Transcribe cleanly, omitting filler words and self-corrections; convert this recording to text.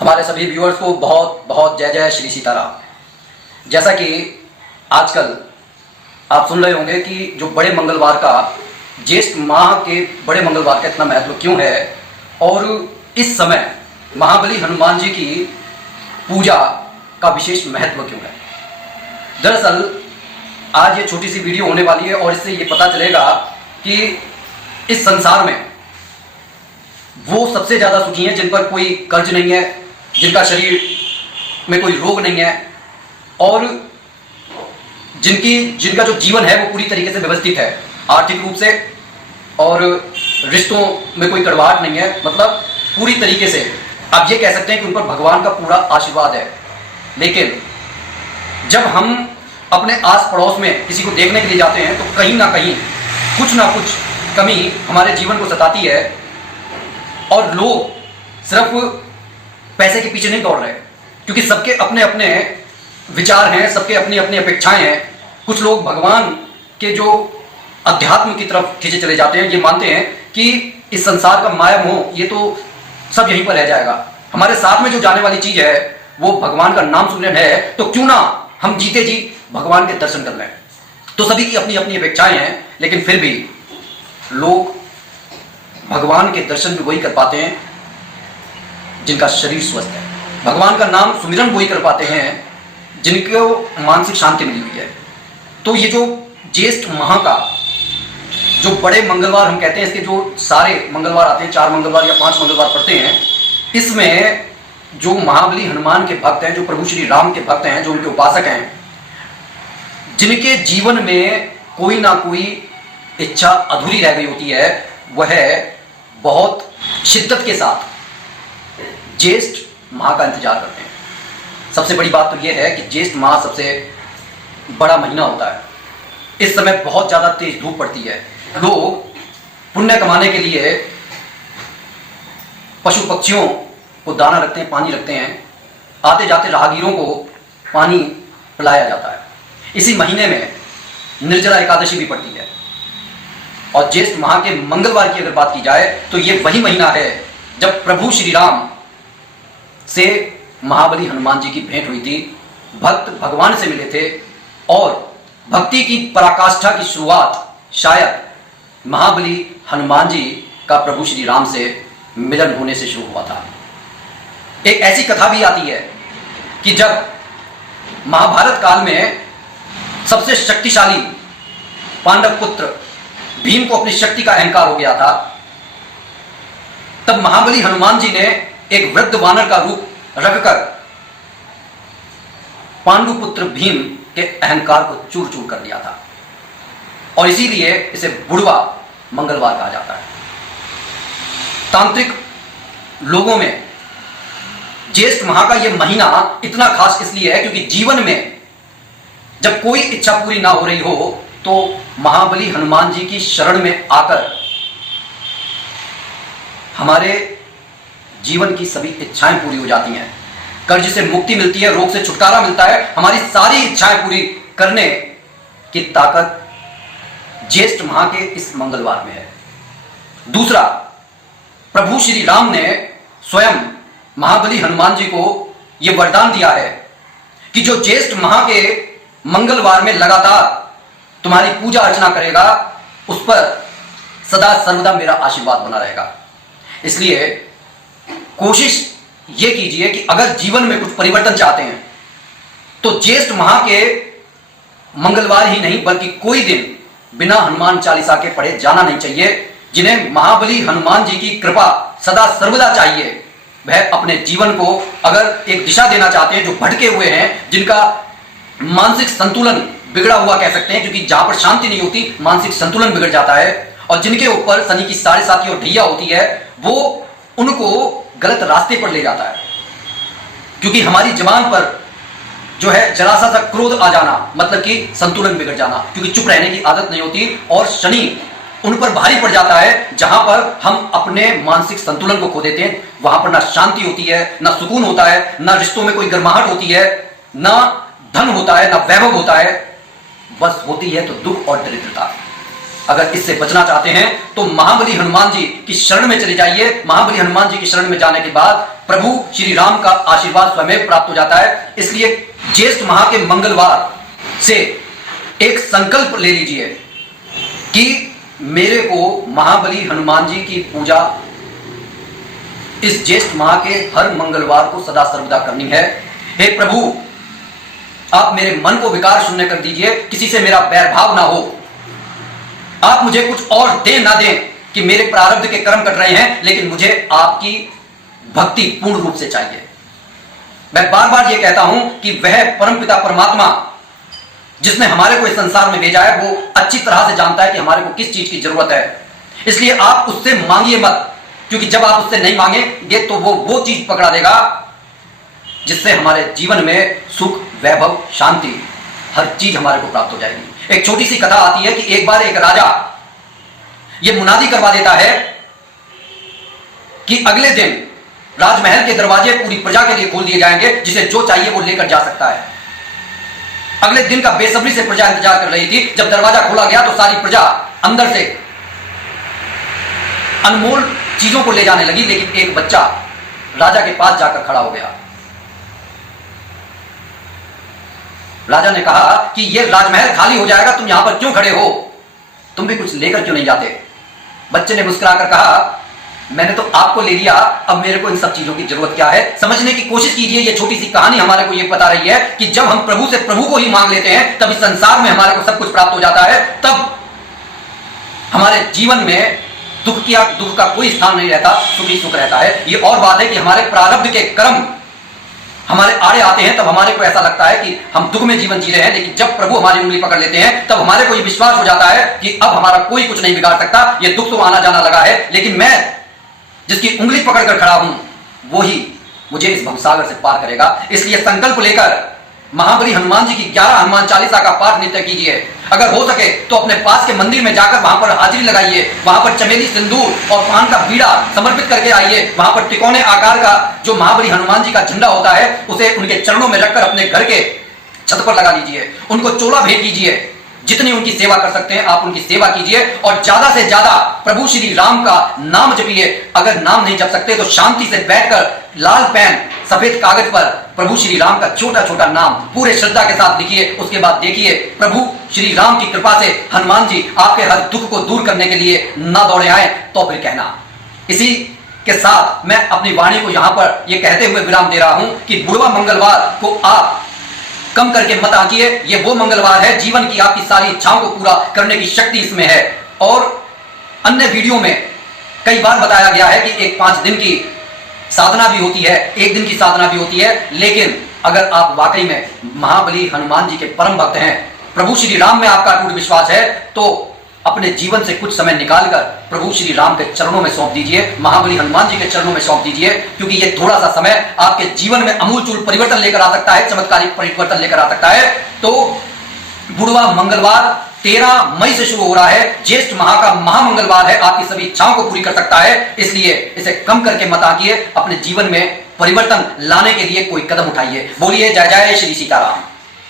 हमारे सभी व्यूअर्स को बहुत बहुत जय जय श्री सीताराम। जैसा कि आजकल आप सुन रहे होंगे कि जो बड़े मंगलवार का, ज्येष्ठ माह के बड़े मंगलवार का इतना महत्व क्यों है और इस समय महाबली हनुमान जी की पूजा का विशेष महत्व क्यों है। दरअसल आज ये छोटी सी वीडियो होने वाली है और इससे ये पता चलेगा कि इस संसार में वो सबसे ज्यादा सुखी हैं जिन पर कोई कर्ज नहीं है, जिनका शरीर में कोई रोग नहीं है और जिनका जो जीवन है वो पूरी तरीके से व्यवस्थित है आर्थिक रूप से, और रिश्तों में कोई कड़वाहट नहीं है। मतलब पूरी तरीके से आप ये कह सकते हैं कि उन पर भगवान का पूरा आशीर्वाद है। लेकिन जब हम अपने आस पड़ोस में किसी को देखने के लिए जाते हैं तो कहीं ना कुछ कमी हमारे जीवन को सताती है और लोग सिर्फ पैसे के पीछे नहीं दौड़ रहे, क्योंकि सबके अपने अपने विचार हैं, सबके अपनी अपनी अपेक्षाएं हैं। कुछ लोग भगवान के जो अध्यात्म की तरफ खींचे चले जाते हैं, ये मानते हैं कि इस संसार का माया मोह ये तो सब यहीं पर रह जाएगा, हमारे साथ में जो जाने वाली चीज है वो भगवान का नाम सुनने है, तो क्यों ना हम जीते जी भगवान के दर्शन कर लें। तो सभी की अपनी अपनी अपेक्षाएं हैं, लेकिन फिर भी लोग भगवान के दर्शन भी वही कर पाते हैं जिनका शरीर स्वस्थ है, भगवान का नाम सुमिरन वही कर पाते हैं जिनको मानसिक शांति मिली हुई है। तो ये जो ज्येष्ठ माह का जो बड़े मंगलवार हम कहते हैं, इसके जो सारे मंगलवार आते हैं, 4 मंगलवार या 5 मंगलवार पड़ते हैं, इसमें जो महाबली हनुमान के भक्त हैं, जो प्रभु श्री राम के भक्त हैं, जो उनके उपासक हैं, जिनके जीवन में कोई ना कोई इच्छा अधूरी रह गई होती है, वह बहुत शिद्दत के साथ ज्येष्ठ माह का इंतजार करते हैं। सबसे बड़ी बात तो यह है कि ज्येष्ठ माह सबसे बड़ा महीना होता है। इस समय बहुत ज्यादा तेज धूप पड़ती है, लोग पुण्य कमाने के लिए पशु पक्षियों को दाना रखते हैं, पानी रखते हैं, आते जाते राहगीरों को पानी पिलाया जाता है। इसी महीने में निर्जला एकादशी भी पड़ती है और ज्येष्ठ माह के मंगलवार की अगर बात की जाए तो यह वही महीना है जब प्रभु श्री राम से महाबली हनुमान जी की भेंट हुई थी। भक्त भगवान से मिले थे और भक्ति की पराकाष्ठा की शुरुआत शायद महाबली हनुमान जी का प्रभु श्री राम से मिलन होने से शुरू हुआ था। एक ऐसी कथा भी आती है कि जब महाभारत काल में सबसे शक्तिशाली पांडव पुत्र भीम को अपनी शक्ति का अहंकार हो गया था, तब महाबली हनुमान जी ने एक वृद्ध वानर का रूप रखकर पांडु पुत्र भीम के अहंकार को चूर चूर कर दिया था और इसीलिए इसे बुढ़वा मंगलवार कहा जाता है। तांत्रिक लोगों में ज्येष्ठ माह का यह महीना इतना खास इसलिए है क्योंकि जीवन में जब कोई इच्छा पूरी ना हो रही हो तो महाबली हनुमान जी की शरण में आकर हमारे जीवन की सभी इच्छाएं पूरी हो जाती हैं, कर्ज से मुक्ति मिलती है, रोग से छुटकारा मिलता है, हमारी सारी इच्छाएं पूरी करने की ताकत ज्येष्ठ माह के इस मंगलवार में है। दूसरा, प्रभु श्री राम ने स्वयं महाबली हनुमान जी को यह वरदान दिया है कि जो ज्येष्ठ माह के मंगलवार में लगातार तुम्हारी पूजा अर्चना करेगा उस पर सदा सर्वदा मेरा आशीर्वाद बना रहेगा। इसलिए कोशिश यह कीजिए कि अगर जीवन में कुछ परिवर्तन चाहते हैं तो ज्येष्ठ माह के मंगलवार ही नहीं बल्कि कोई दिन बिना हनुमान चालीसा के पढ़े जाना नहीं चाहिए। जिन्हें महाबली हनुमान जी की कृपा सदा सर्वदा चाहिए, वह अपने जीवन को अगर एक दिशा देना चाहते हैं, जो भटके हुए हैं, जिनका मानसिक संतुलन बिगड़ा हुआ कह सकते हैं, क्योंकि जहां पर शांति नहीं होती मानसिक संतुलन बिगड़ जाता है, और जिनके ऊपर शनि की 7.5 और ढैया होती है, वो उनको गलत रास्ते पर ले जाता है। क्योंकि हमारी जबान पर जो है जरा सा क्रोध आ जाना मतलब कि संतुलन बिगड़ जाना, क्योंकि चुप रहने की आदत नहीं होती और शनि उन पर भारी पड़ जाता है। जहां पर हम अपने मानसिक संतुलन को खो देते हैं वहां पर ना शांति होती है, ना सुकून होता है, ना रिश्तों में कोई गर्माहट होती है, ना धन होता है, ना वैभव होता है, बस होती है तो दुख और दरिद्रता। अगर इससे बचना चाहते हैं तो महाबली हनुमान जी की शरण में चले जाइए। महाबली हनुमान जी की शरण में जाने के बाद प्रभु श्री राम का आशीर्वाद स्वयं प्राप्त हो जाता है। इसलिए ज्येष्ठ माह के मंगलवार से एक संकल्प ले लीजिए कि मेरे को महाबली हनुमान जी की पूजा इस ज्येष्ठ माह के हर मंगलवार को सदा सर्वदा करनी है। हे प्रभु, आप मेरे मन को विकार शून्य कर दीजिए, किसी से मेरा बैर भाव ना हो। आप मुझे कुछ और दें ना दें कि मेरे प्रारब्ध के कर्म कट रहे हैं, लेकिन मुझे आपकी भक्ति पूर्ण रूप से चाहिए। मैं बार बार यह कहता हूं कि वह परमपिता परमात्मा जिसने हमारे को इस संसार में भेजा है, वो अच्छी तरह से जानता है कि हमारे को किस चीज की जरूरत है। इसलिए आप उससे मांगिए मत, क्योंकि जब आप उससे नहीं मांगेंगे तो वो चीज पकड़ा देगा जिससे हमारे जीवन में सुख, वैभव, शांति, हर चीज हमारे को प्राप्त हो जाएगी। एक छोटी सी कथा आती है कि एक बार एक राजा ये मुनादी करवा देता है कि अगले दिन राजमहल के दरवाजे पूरी प्रजा के लिए खोल दिए जाएंगे, जिसे जो चाहिए वो लेकर जा सकता है। अगले दिन का बेसब्री से प्रजा इंतजार कर रही थी। जब दरवाजा खोला गया तो सारी प्रजा अंदर से अनमोल चीजों को ले जाने लगी, लेकिन एक बच्चा राजा के पास जाकर खड़ा हो गया। राजा ने कहा कि यह राजमहल खाली हो जाएगा, तुम यहां पर क्यों खड़े हो, तुम भी कुछ लेकर क्यों नहीं जाते। बच्चे ने मुस्कुराकर कहा, मैंने तो आपको ले लिया, अब मेरे को इन सब चीजों की जरूरत क्या है। समझने की कोशिश कीजिए, ये छोटी सी कहानी हमारे को ये बता रही है कि जब हम प्रभु से प्रभु को ही मांग लेते हैं, तब इस संसार में हमारे को सब कुछ प्राप्त हो जाता है। तब हमारे जीवन में दुख का कोई स्थान नहीं रहता, सुख ही सुख रहता है। ये और बात है कि हमारे प्रारब्ध के कर्म हमारे आड़े आते हैं, तब हमारे को ऐसा लगता है कि हम दुख में जीवन जी रहे हैं, लेकिन जब प्रभु हमारी उंगली पकड़ लेते हैं तब हमारे को ये विश्वास हो जाता है कि अब हमारा कोई कुछ नहीं बिगाड़ सकता। ये दुख तो आना जाना लगा है, लेकिन मैं जिसकी उंगली पकड़कर खड़ा हूं वो ही मुझे इस भवसागर से पार करेगा। इसलिए संकल्प लेकर महाबली हनुमान जी की 11 हनुमान चालीसा का पाठ नित्य कीजिए। अगर हो सके तो अपने पास के मंदिर में जाकर वहां पर हाजिरी लगाइए, वहां पर चमेली, सिंदूर और पान का बीड़ा समर्पित करके आइए। वहां पर तिकोने आकार का जो महाबली हनुमान जी का झंडा होता है उसे उनके चरणों में रखकर अपने घर के छत पर लगा लीजिए। उनको चोला भेंट कीजिए, जितनी उनकी सेवा कर सकते हैं आप उनकी सेवा कीजिए, और ज्यादा से ज्यादा प्रभु श्री राम का नाम जपिए। अगर नाम नहीं जप सकते तो शांति से बैठकर लाल पेन सफेद कागज पर प्रभु श्री राम का छोटा छोटा नाम पूरे श्रद्धा के साथ लिखिए। उसके बाद देखिए प्रभु श्री राम की कृपा से हनुमान जी आपके हर दुख को दूर करने के लिए ना दौड़े आए तो फिर कहना। इसी के साथ मैं अपनी वाणी को यहां पर यह कहते हुए विराम दे रहा हूं कि बुढ़वा मंगलवार को आप कम करके मत आंकिए। ये वो मंगलवार है, जीवन की आपकी सारी इच्छाओं को पूरा करने की शक्ति इसमें है। और अन्य वीडियो में कई बार बताया गया है कि एक 5 दिन की साधना भी होती है, 1 दिन की साधना भी होती है। लेकिन अगर आप वाकई में महाबली हनुमान जी के परम भक्त हैं, प्रभु श्री राम में आपका अटूट विश्वास है, तो अपने जीवन से कुछ समय निकालकर प्रभु श्री राम के चरणों में सौंप दीजिए, महाबली हनुमान जी के चरणों में सौंप दीजिए। क्योंकि ये थोड़ा सा समय आपके जीवन में अमूलचूल परिवर्तन लेकर आ सकता है, चमत्कारिक परिवर्तन लेकर आ सकता है। तो बुढ़वा मंगलवार 13 मई से शुरू हो रहा है, ज्येष्ठ माह का महामंगलवार है, आपकी सभी इच्छाओं को पूरी कर सकता है। इसलिए इसे कम करके मत आंकिए, अपने जीवन में परिवर्तन लाने के लिए कोई कदम उठाइए। बोलिए जय जय श्री सीताराम।